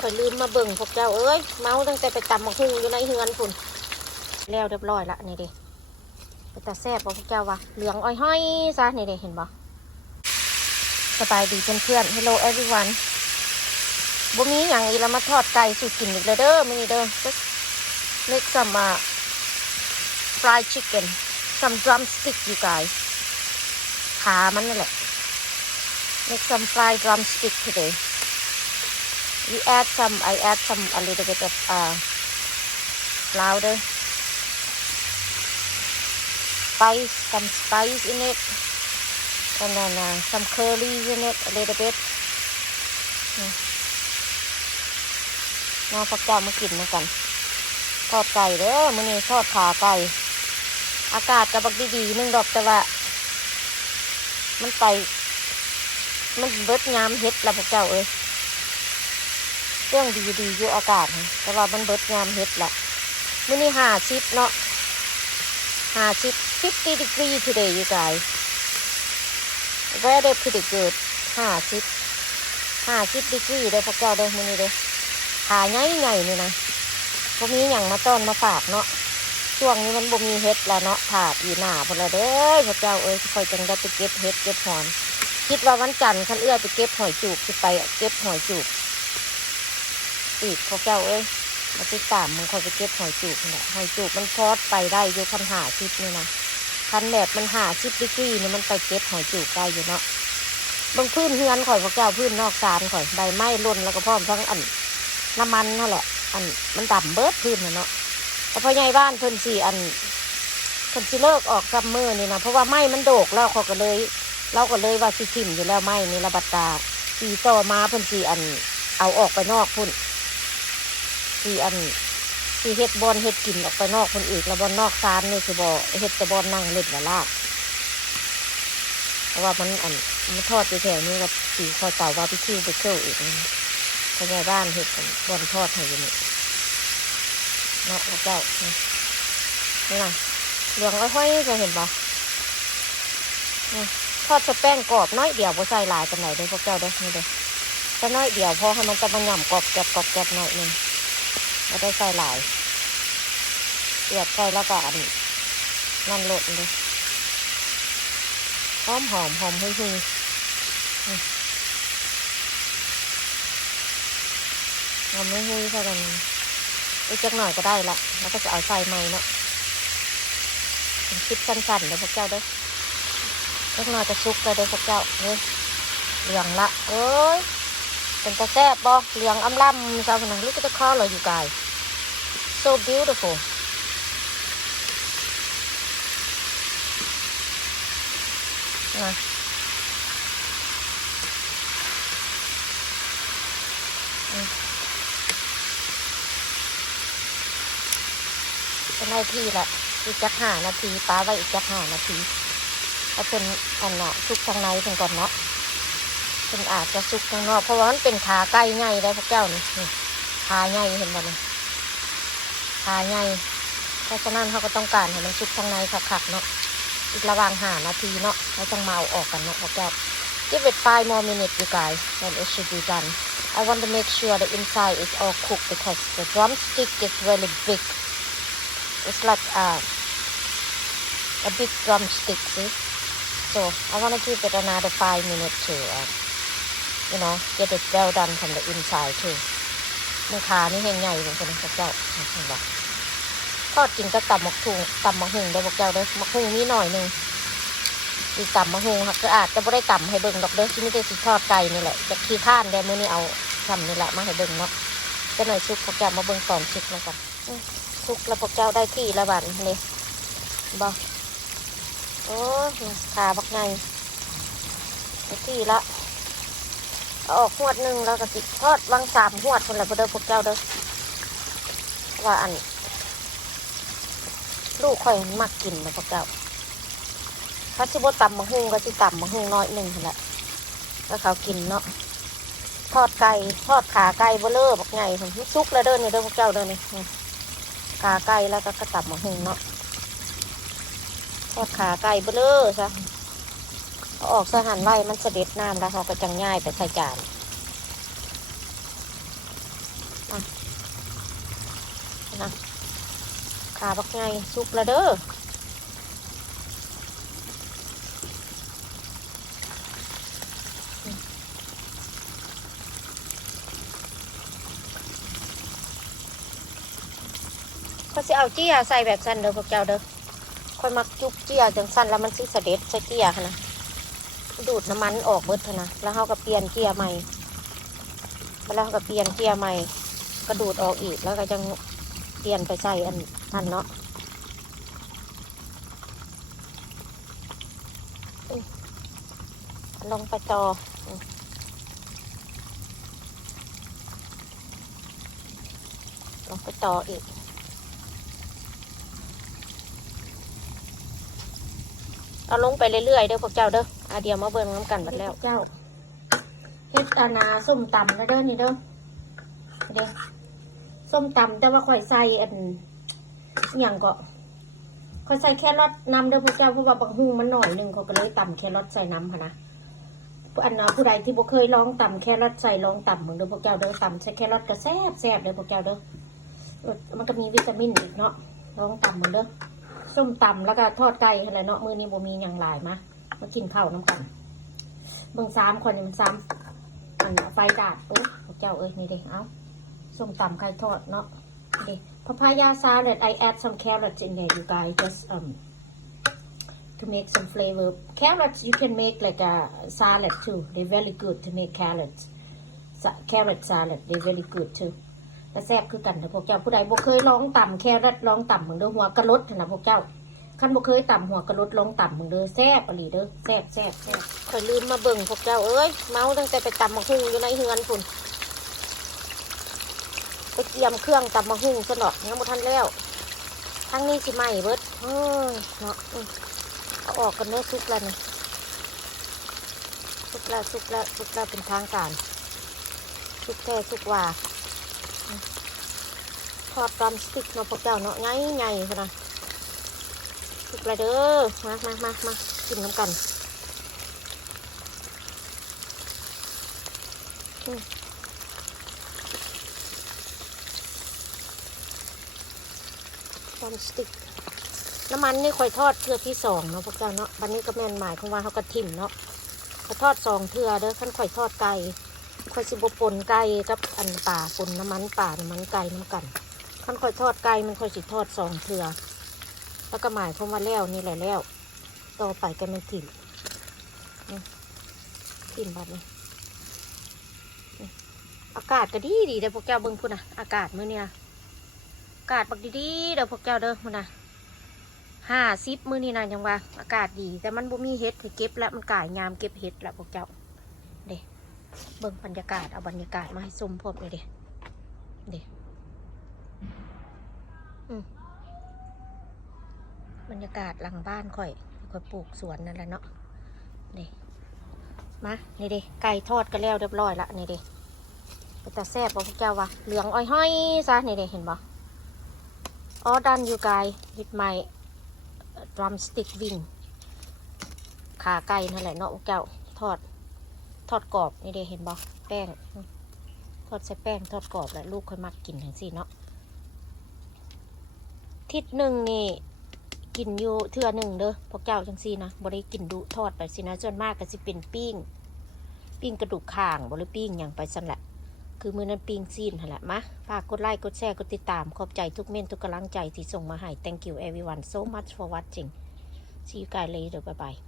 ข่อยลืมมาเบิ่งพวกเจ้าเอ้ยเมาตั้งแต่ไปตำมะฮุงอยู่ในเฮือนพุ่นแล้วเรียบร้อยละนี่เด้ไปตาแซ่บบ่พวกเจ้าวะเหลืองอ้อยห้อยซะนี่เด้เห็นบ่สบายดีเพื่อนๆ Hello everyone บ่มีหยังอีแล้วมาทอดไก่สู่กินอีกเลยเด้อมื้อนี้เด้อ just make some uh, fried chicken some drumstick you guys ขามันนั่นแหละ make some fried drumstick today we add some I add some a little bit of uh, louder spice some spice in it and then uh, some curries in it a little bit น้องพักเจ้ามากินมากันทอดไก่เด้อมื้อนี้ทอดขาไก่ อากาศจะบักดีๆนึงดอกแต่ว่า มันไป มันเบิดยามเฮ็ดละพวกเจ้าเอ้ย เรื่องดีๆอยู่อากาศ แต่ว่ามันเบิดยามเฮ็ดแหละมื้อนี้ห้าชิปเนาะห้าชิป50 degree today you guys weather pretty good ห้าชิปห้าชิป degree เด้พวกเจ้าเด้อมื้อนี้เด้อขาใหญ่ๆนี่นะบ่มีหยังมาต้อนมาฝากเนาะช่วงนี้มันบ่มีเฮ็ดแล้วเนาะถาดอีหน้าพุ่นละเด้อพวกเจ้าเอ้ยคอยจังได้ไปเก็บเฮ็ดเก็บหอน คิดว่าวันจันทร์คันเอื้อไปเก็บหอยจูบจะไปเก็บหอยจูบ อีกพวกเจ้าเอ้ยมาติดตามมึงคอยไปเก็บหอยจูบนี่แหละหอยจูบมันพอดไปได้อยู่คันหาชิปนี่นะคันแบบมันหาชิปดิกรีนี่มันไปเก็บหอยจูบได้อยู่เนาะบางพื้นเฮือนข่อยพวกเจ้าพื้นนอกจานข่อยใบไม้ล่นแล้วก็พร้อมทั้งอันน้ำมันนั่นแหละ อันมันดำเบิดพื้นน่ะเนาะแต่พอใหญ่บ้านเพิ่นสี่อันเพิ่นสิเลิกออกซัมเมอร์นี่นะเพราะว่าไม้มันโดกแล้วเขาก็เลย เราก็เลยว่าสิทิมอยู่แล้วไม่นี่ระบัดตาสีต่อมาเพิ่นสี่อันเอาออกไปนอกพุ่น สีอันสีเฮ็ดบอลเฮ็ดกินออกไปนอกคนอีกแล้วบอลนอกซานนี่คือบอเฮ็ดแต่บอลนั่งเล่นละลากเพราะว่ามันอันมันทอดอยู่แถวนี้กับสีคอยเต่าว่าพี่คิวไปเคิลอีกนี่พญาบ้านเฮ็ดบอลทอดให้อยู่นี่เนาะพระเจ้านี่นี่นะเหลืองอ้อยๆจะเห็นปะทอดสแป้งกรอบน้อยเดียวพอใส่ลายกันไหนเด้อพวกเจ้าเด้อนี่เด้อจะน้อยเดียวพอให้มันจะมันหย่ำกรอบแกรบกรอบแกรบหน่อยหนึง ไม่ได้ใส่หลายเดือดใส่แล้วก็อันนี้นั่นหลดเลยหอมหอมหอมหุยหุยนี่หอมหุยหุยใส่กันอีกจักหน่อยก็ได้ละแล้วก็จะเอาใส่ใหม่เนาะคลิปสั้นๆเด้อพวกเจ้าเด้อเล็กน้อยจะซุกเลยเด้อพระเจ้าเฮ้ยเหลืองละเอ้ย เป็นตาแซ่บบ่เหลืองอำล่ำซาพนังลูกตะคอเลยอยู่กาย so beautiful นะอืมเป็นนาทีละอีกจักห้านาทีป้าไว้อีกจักห้านาทีเอาเป็นอันน่ะซุกทางในเพิ่นก่อนเนาะ เป็นอาจจะซุกทางนอก เพราะว่ามันเป็นขาไก่ใหญ่ได้พวกเจ้านี่ขาใหญ่เห็นบ่นี่ขาใหญ่เพราะฉะนั้นเขาก็ต้องการให้มันซุกทางในคักๆเนาะอีกระว่างหานาทีเนาะเราต้องมาเอาออกกันเนาะพวกเจ้า Give it five more minutes you guys then it should be done I want to make sure the inside is all cooked because the drumstick is really big it's like a a big drumstick see So I want to give it another five minutes to, uh, you know, get it well done from the inside too. มันขานี่แห้งใหญ่ของคนพวกเจ้าเห็นปะทอดกินก็ตำมะทุงตำมะฮุงได้พวกเจ้าเด้อมะฮุงนี่หน่อยหนึงอีกตำมะฮุงค่ะก็อาจจะไม่ได้ตำให้เบิ่งดอกเด้อที่ไม่ได้สิทอดไก่นี่แหละจะขี้ข้านได้มื้อนี้เอาทำนี่แหละมาให้เบิ่งเนาะจะหน่อยซุกพวกเจ้ามาเบิ่งตอนซุกแล้วกันซุกแล้วพวกเจ้าได้ที่ละบันนี่บ่โอ้ขาบักไงไปที่ละ ออกหวดหนึ่งแล้วก็สิทอดวางสามหวดคนละเด้อพวกเจ้าเด้อว่าอัน ลูกข่อยมักกินนะพวกเจ้าถ้าสิบตำมะฮุงก็สิตำมะฮุงน้อยหนึ่งนั่นแหละแล้วเขากินเนาะทอดไก่ทอดขาไก่เบลเลอร์บักไงผมซุกแล้วเด้อนี่เด้อพวกเจ้าเด้อนี่นี่ขาไก่แล้วก็กระตับมะฮุงเนาะทอดขาไก่เบลอซะเอาออกสหันไว้มันเสด็จน้ำแล้วเขาก็จังง่ายไปใส่จานอะนะขาบักไงสุกล้วเด้อเขาจะเอาเจียใส่แบบสั้นเด้อพวกเจ้าเด้อคอยมักจุกเจียจังสั้นแล้วมันสิเสด็จใส่เจียนะ ดูดน้ำมันออกเบิดเถอะนะ แล้วเขาก็เปลี่ยนเกียร์ใหม่ แล้วเขาก็เปลี่ยนเกียร์ใหม่กระดูดออกอีกแล้วก็จังเปลี่ยนไปใส่อันอันเนาะอุ๊ยลงไปต่ออืมลงไปต่ออีกเอาลงไปเรื่อยๆเด้อพวกเจ้าเด้อ อาเดียวมาเบิ่งน้ำกันบัดแล้วเจ้าเฮ็ดอานาส้มตำนะเด้อนี่เด้อเด้อส้มตำแต่ว่าข่อยใส่อันอย่างก็ข่อยใส่แครอทน้ำเด้อพวกเจ้าเพราะว่าบักฮู้มันหน่อยหนึงเขาก็เลยตำแครอทใส่น้ำค่ะนะอันนะผู้ใดที่บ่เคยลองตำแครอทใส่ลองตำเหมือนเด้อพวกเจ้าเด้อตำใส่แครอทก็แซ่บแซ่บเด้อพวกเจ้าเด้อเออมันก็มีวิตามินอีกเนาะลองตำเหมือนเด้อส้มตำแล้วก็ทอดไก่อะไรเนาะมื้อนี้บ่มีหยังหลายมา มากินข้าวน้ำกันเบิ่งซ้ำคนนี่มันซ้ำอันไฟดาดโอ้ยพวกเจ้าเอ้ยนี่เด้เอาส้มตำไข่ทอดเนาะโอเค papaya salad I add some carrots in there you guys just um to make some flavor carrots you can make like a salad too they're very good to make carrots carrot salad they're very good too แต่แซ่บคือกันนะพวกเจ้าผู้ใดบ่เคยลองตำแครอทลองตำเหมือนเด้อหัวกระลดนะพวกเจ้า คันบ่เคยต่ำหัวกระลดลองตำเหมือนเด้อแซ่บอลีเด้อแซ่บแซ่บแซ่บข่อยลืมมาเบิ่งพวกเจ้าเอ้ยเมาตั้งแต่ไปต่ำมะฮุ่งอยู่ในเฮือนพุ่นไปเตรียมเครื่องต่ำมะฮุ่งซะหนอกยังบ่ทันแล้วทั้งนี้สิไหมเบิดเฮ้ยเนาะเอาออกกันเนื้อะซุกแล้วนี่ซุกแล้วซุกแล้วซุกแล้วเป็นทางการซุกแท้ซุกว่าทอดตามสติ๊กเนาะพวกเจ้าเนาะไงไงขนา ดซุกแล้วเด้อ มามามามากินน้ำกันอืมตอนสติกน้ำมันนี่ค่อยทอดเทือที่สองเนาะพวกเจ้าเนาะบันนี้ก็แม่นหมายของว่าเขาก็ทิ่มเนาะเขาทอดสองเทือเด้อขั้นค่อยทอดไก่ค่อยสิบปนไก่กับอันป่าปนน้ำมันป่าน้ำมันไก่น้ำกันขั้นค่อยทอดไก่มันค่อยสิทอดสองเทือ แล้วก็หมายความว่าแล้วนี่แหละแล้ว ต่อไปก็แมันถิ่มถิ่มแบบนี้อืมอากาศก็ดีดีเด้อพวกเจ้าเบิ่งพุ่นนะอากาศมื้อเนี่ยอากาศบักดีๆเด้อพวกเจ้าเด้อมันนะห้าสิบมื้อนี้นะยังว่า อากาศดี แต่มันบ่มีเห็ดให้เก็บแล้วมันก่ายยามเก็บเห็ดแล้วพวกเจ้าเด้เบิ่งบรรยากาศเอาบรรยากาศมาให้ชมพร้อมเลยเด้เด้อืม บรรยากาศหลังบ้านค่อยค่อยปลูกสวนนั่นแหละเนาะเด้มานี่เด้ไก่ทอดกันแล้วเรียบร้อยละนี่เด้เป็นตาแซ่บบ่พวกเจ้าวะเหลืองอ้อยห้อยซะนี่เด้เห็นบ่ all done you guys with my uh, drumstick wing ขาไก่นั่นแหละเนาะพวกเจ้าทอดทอดกรอบนี่เด้เห็นบ่แป้ง ทอดใส่แป้ง ทอดกรอบแล้วลูกค่อยมักกินทั้งสี่เนาะทิศหนึ่งนี่ กินอยู่เทื่อหนึ่งเด้อพวกเจ้าจังซี่นะบ่ได้กินดุทอดไปสินะส่วนมากก็สิเป็นปิ้ง ปิ้งกระดูกข่างบ่หรือปิ้งอย่างไปสั่นแหละ คือมือนั้นปิ้งซีนหั่นแหละมะฝากกดไลค์กดแชร์กดติดตามขอบใจทุกเม่นทุกกำลังใจที่ส่งมาให้ thank you everyone so much for watching see you guys later bye bye